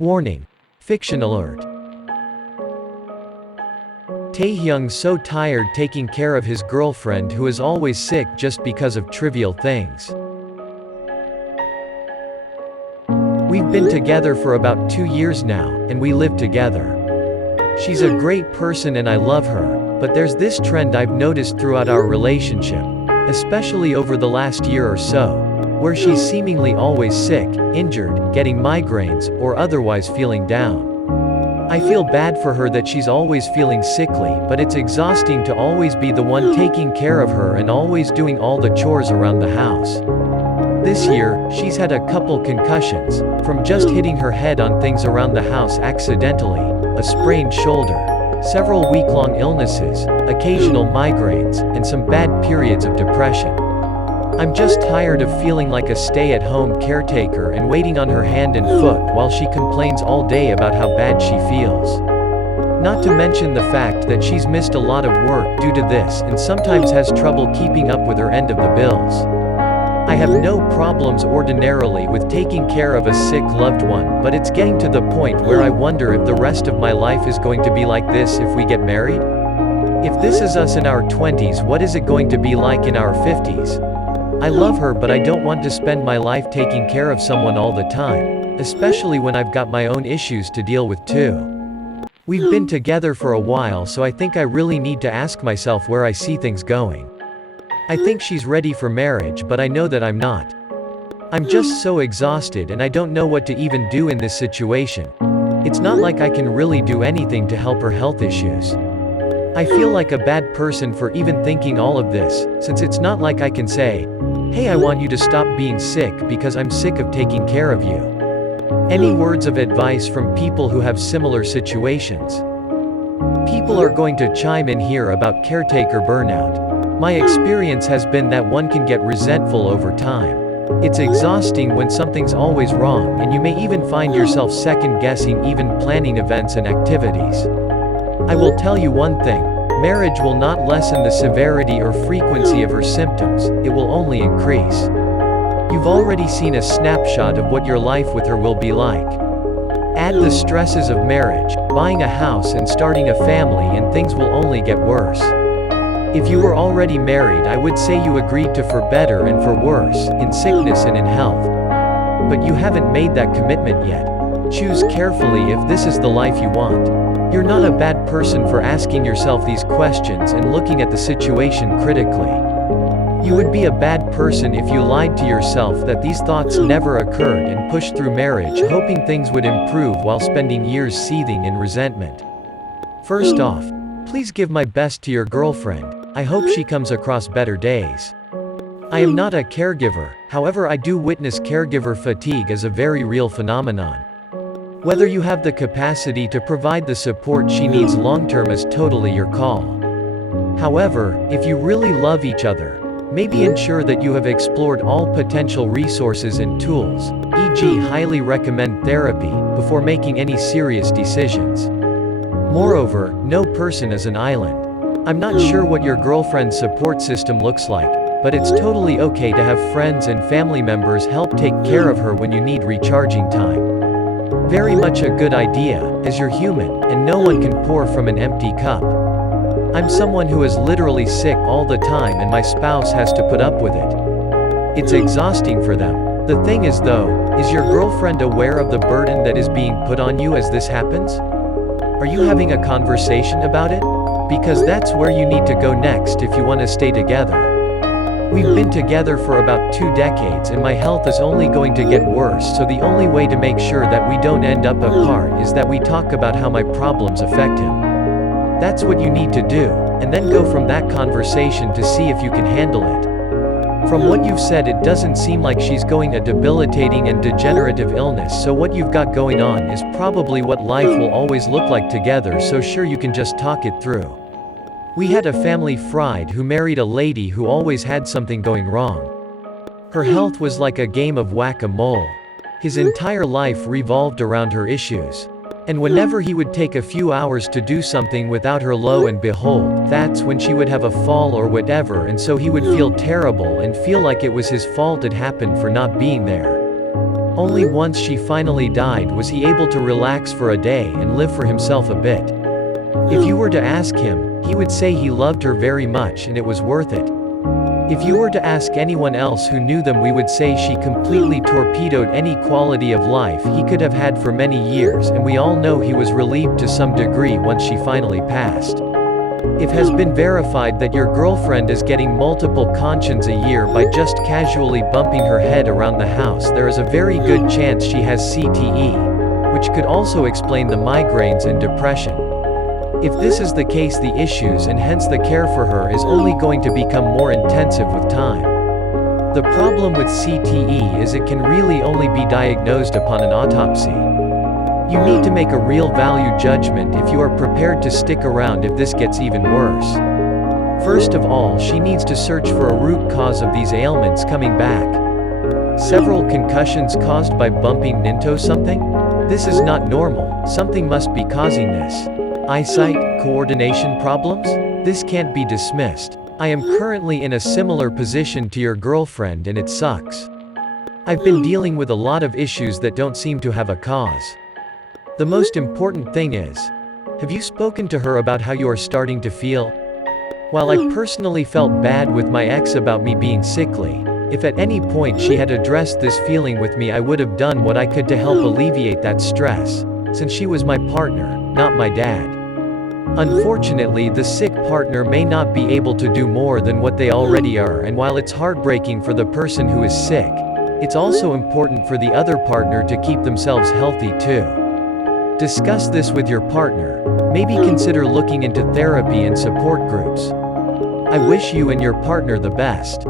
Warning. Fiction alert. Taehyung's so tired taking care of his girlfriend who is always sick just because of trivial things. We've been together for about 2 years now, and we live together. She's a great person and I love her, but there's this trend I've noticed throughout our relationship, especially over the last year or so, where she's seemingly always sick, injured, getting migraines, or otherwise feeling down. I feel bad for her that she's always feeling sickly, but it's exhausting to always be the one taking care of her and always doing all the chores around the house. This year, she's had a couple concussions, from just hitting her head on things around the house accidentally, a sprained shoulder, several week-long illnesses, occasional migraines, and some bad periods of depression. I'm just tired of feeling like a stay-at-home caretaker and waiting on her hand and foot while she complains all day about how bad she feels. Not to mention the fact that she's missed a lot of work due to this and sometimes has trouble keeping up with her end of the bills. I have no problems ordinarily with taking care of a sick loved one, but it's getting to the point where I wonder if the rest of my life is going to be like this if we get married? If this is us in our 20s, what is it going to be like in our 50s? I love her, but I don't want to spend my life taking care of someone all the time, especially when I've got my own issues to deal with too. We've been together for a while, so I think I really need to ask myself where I see things going. I think she's ready for marriage, but I know that I'm not. I'm just so exhausted and I don't know what to even do in this situation. It's not like I can really do anything to help her health issues. I feel like a bad person for even thinking all of this, since it's not like I can say, "Hey, I want you to stop being sick because I'm sick of taking care of you." Any words of advice from people who have similar situations? People are going to chime in here about caretaker burnout. My experience has been that one can get resentful over time. It's exhausting when something's always wrong, and you may even find yourself second-guessing even planning events and activities. I will tell you one thing, marriage will not lessen the severity or frequency of her symptoms, it will only increase. You've already seen a snapshot of what your life with her will be like. Add the stresses of marriage, buying a house and starting a family, and things will only get worse. If you were already married, I would say you agreed to for better and for worse, in sickness and in health. But you haven't made that commitment yet. Choose carefully if this is the life you want. You're not a bad person for asking yourself these questions and looking at the situation critically. You would be a bad person if you lied to yourself that these thoughts never occurred and pushed through marriage hoping things would improve while spending years seething in resentment. First off, please give my best to your girlfriend. I hope she comes across better days. I am not a caregiver, however I do witness caregiver fatigue as a very real phenomenon. Whether you have the capacity to provide the support she needs long-term is totally your call. However, if you really love each other, maybe ensure that you have explored all potential resources and tools, e.g. highly recommend therapy, before making any serious decisions. Moreover, no person is an island. I'm not sure what your girlfriend's support system looks like, but it's totally okay to have friends and family members help take care of her when you need recharging time. Very much a good idea, as you're human, and no one can pour from an empty cup. I'm someone who is literally sick all the time and my spouse has to put up with it. It's exhausting for them. The thing is though, is your girlfriend aware of the burden that is being put on you as this happens? Are you having a conversation about it? Because that's where you need to go next if you want to stay together. We've been together for about 2 decades and my health is only going to get worse, so the only way to make sure that we don't end up apart is that we talk about how my problems affect him. That's what you need to do, and then go from that conversation to see if you can handle it. From what you've said, it doesn't seem like she's going a debilitating and degenerative illness, so what you've got going on is probably what life will always look like together, so sure you can just talk it through. We had a family friend who married a lady who always had something going wrong. Her health was like a game of whack-a-mole. His entire life revolved around her issues. And whenever he would take a few hours to do something without her, lo and behold, that's when she would have a fall or whatever, and so he would feel terrible and feel like it was his fault it happened for not being there. Only once she finally died was he able to relax for a day and live for himself a bit. If you were to ask him, he would say he loved her very much and it was worth it. If you were to ask anyone else who knew them, we would say she completely torpedoed any quality of life he could have had for many years, and we all know he was relieved to some degree once she finally passed. It has been verified that your girlfriend is getting multiple conscience a year by just casually bumping her head around the house. There is a very good chance she has CTE, which could also explain the migraines and depression. If this is the case, the issues and hence the care for her is only going to become more intensive with time. The problem with CTE is it can really only be diagnosed upon an autopsy. You need to make a real value judgment if you are prepared to stick around if this gets even worse. First of all, she needs to search for a root cause of these ailments coming back. Several concussions caused by bumping into something? This is not normal, something must be causing this. Eyesight, coordination problems? This can't be dismissed. I am currently in a similar position to your girlfriend and it sucks. I've been dealing with a lot of issues that don't seem to have a cause. The most important thing is, have you spoken to her about how you are starting to feel? While I personally felt bad with my ex about me being sickly, if at any point she had addressed this feeling with me, I would have done what I could to help alleviate that stress, since she was my partner, not my dad. Unfortunately, the sick partner may not be able to do more than what they already are, and while it's heartbreaking for the person who is sick, it's also important for the other partner to keep themselves healthy too. Discuss this with your partner. Maybe consider looking into therapy and support groups. I wish you and your partner the best.